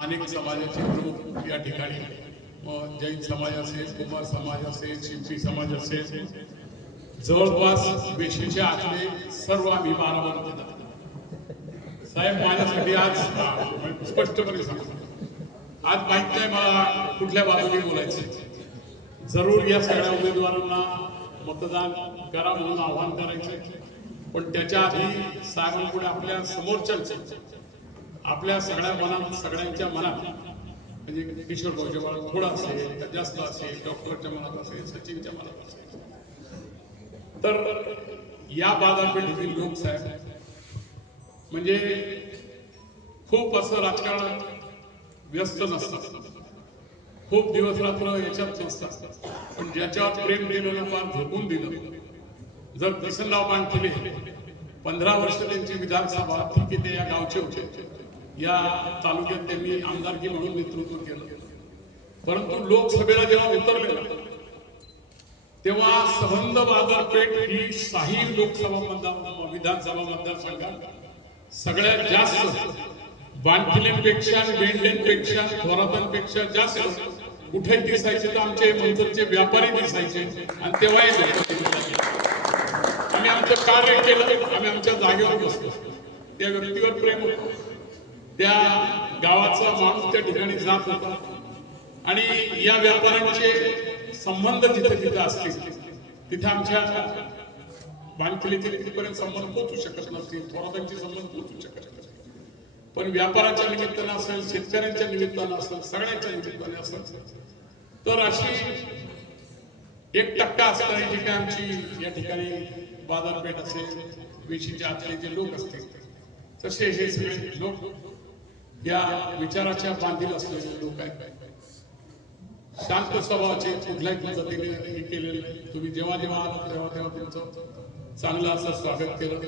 अनेक समाजाचे प्रमुख या ठिकाणी मग जैन समाज असेल कुमार समाज असेल शिंपी समाज असेल जवळपास वेशीच्या आतले सर्व आम्ही बारावर साहेब माझ्यासाठी आज स्पष्टपणे सांगतो. आज माहीत नाही मला कुठल्या बाजूने बोलायचं जरूर या सगळ्या उमेदवारांना मतदान करा म्हणून आवाहन करायचं पण त्याच्या आधी साहेबांपुढे आपल्या समोरच्या आपल्या सगळ्या मनात सगळ्यांच्या मनात म्हणजे किशोर भाऊच्या मनात थोडा असेल का जास्त असेल डॉक्टरच्या मनात असेल सचिनच्या मनात असेल. तर या बाजारपेठेतील लोकसाहेब म्हणजे खूप असं राजकारण व्यस्त नसतात खूप दिवस रात्र याच्यात नसतात. पण ज्याच्यावर प्रेम दिलं ना फार झोपून दिलं. जर किसनराव पाणखिले पंधरा वर्ष त्यांची विधानसभा ठीक आहे ते या गावचे होते. या तालुक्यात त्यांनी आमदारकी म्हणून नेतृत्व केलं. परंतु लोकसभेला जेव्हा उतरले ना, तेव्हा संबंध बाजारपेठ ही शाही लोकसभा मतदार विधानसभा मतदारसंघात सगळ्यात जास्त बांधकिलेंपेक्षा बेंडलेंपेक्षा थोरातांपेक्षा जास्त कुठे दिसायचे तर आमचे मंचरचे व्यापारी दिसायचे आणि तेव्हाही आम्ही आमचं कार्य केलं आम्ही आमच्या जागेवर बसलो. त्या व्यक्तीवर प्रेम होतो. त्या गावाचा माणूस त्या ठिकाणी जात होता. आणि या व्यापाऱ्यांचे संबंध जिथे तिथे असतील तिथे आमच्या बांधकेलीतील तिथपर्यंत संबंध पोहोचू शकत नसतील थोरातांचे संबंध पोहोचू शकत नसतील. पण व्यापाराच्या निमित्तानं असेल शेतकऱ्यांच्या निमित्तानं असेल सगळ्यांच्या निमित्ताने असेल तर अशी एक टक्का असणारी जी काही आमची या ठिकाणी बाजारपेठ असेल वेशीच्या आतले जे लोक असतील तसे हे सगळे लोक या विचाराच्या बांधील असलेले लोक आहेत शांत स्वभावाचे कुठल्याही पद्धतीने हे केलेले नाही. तुम्ही जेव्हा जेव्हा आलात तेव्हा तेव्हा तुमचं चांगलं असं स्वागत केलं